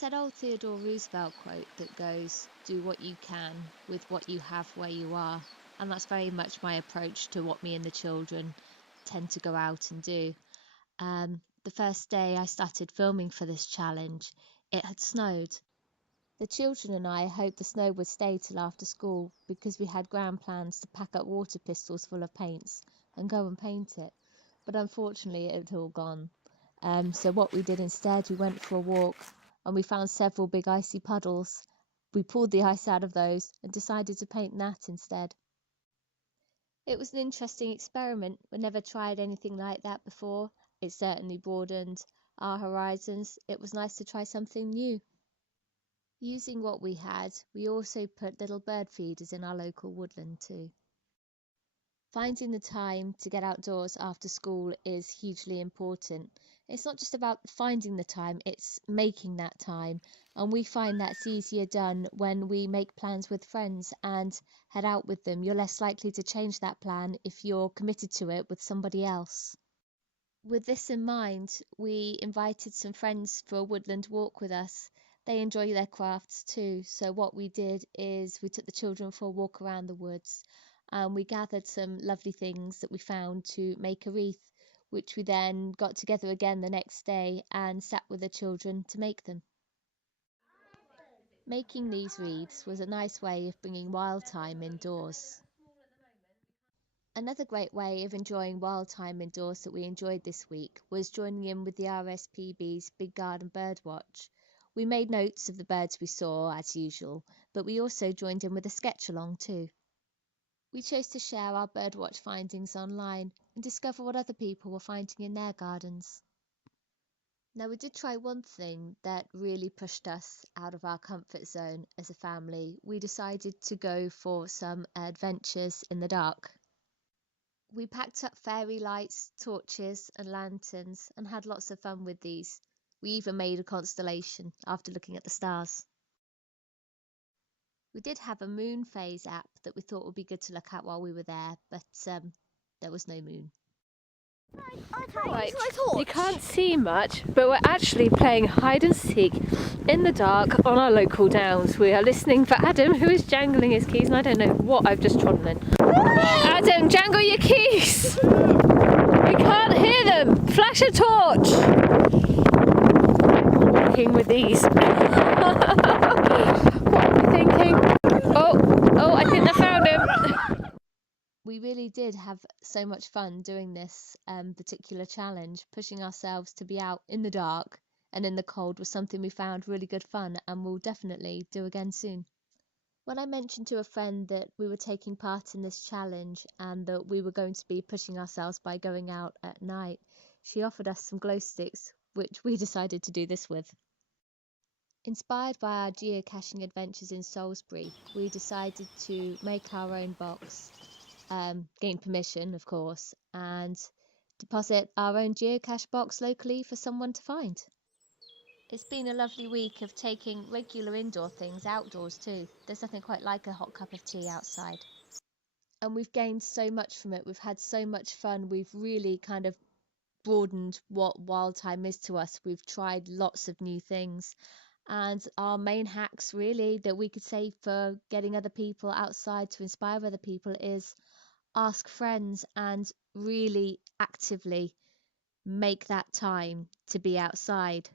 There's that old Theodore Roosevelt quote that goes, "Do what you can with what you have where you are." And that's very much my approach to what me and the children tend to go out and do. The first day I started filming for this challenge, it had snowed. The children and I hoped the snow would stay till after school because we had grand plans to pack up water pistols full of paints and go and paint it. But unfortunately it had all gone. So what we did instead, we went for a walk and we found several big icy puddles. We pulled the ice out of those and decided to paint that instead. It was an interesting experiment. We never tried anything like that before. It certainly broadened our horizons. It was nice to try something new. Using what we had, we also put little bird feeders in our local woodland too. Finding the time to get outdoors after school is hugely important. It's not just about finding the time, it's making that time. And we find that's easier done when we make plans with friends and head out with them. You're less likely to change that plan if you're committed to it with somebody else. With this in mind, we invited some friends for a woodland walk with us. They enjoy their crafts too, so what we did is we took the children for a walk around the woods and we gathered some lovely things that we found to make a wreath, which we then got together again the next day and sat with the children to make them. Making these wreaths was a nice way of bringing wild time indoors. Another great way of enjoying wild time indoors that we enjoyed this week was joining in with the RSPB's Big Garden Bird Watch. We made notes of the birds we saw as usual, but we also joined in with a sketch along too. We chose to share our birdwatch findings online and discover what other people were finding in their gardens. Now, we did try one thing that really pushed us out of our comfort zone as a family. We decided to go for some adventures in the dark. We packed up fairy lights, torches and lanterns and had lots of fun with these. We even made a constellation after looking at the stars. We did have a moon phase app that we thought would be good to look at while we were there, but there was no moon. Right, you can't see much, but we're actually playing hide and seek in the dark on our local downs. We are listening for Adam, who is jangling his keys, and I don't know what I've just trodden in. Adam, jangle your keys! We can't hear them! Flash a torch! I'm walking with these. What are we thinking? Oh, I think I found him! We really did have so much fun doing this particular challenge. Pushing ourselves to be out in the dark and in the cold was something we found really good fun and will definitely do again soon. When I mentioned to a friend that we were taking part in this challenge and that we were going to be pushing ourselves by going out at night, she offered us some glow sticks, which we decided to do this with. Inspired by our geocaching adventures in Salisbury, we decided to make our own box. Gain permission, of course, and deposit our own geocache box locally for someone to find. It's been a lovely week of taking regular indoor things outdoors too. There's nothing quite like a hot cup of tea outside. And we've gained so much from it. We've had so much fun. We've really kind of broadened what wild time is to us. We've tried lots of new things. And our main hacks really that we could say for getting other people outside to inspire other people is ask friends and really actively make that time to be outside.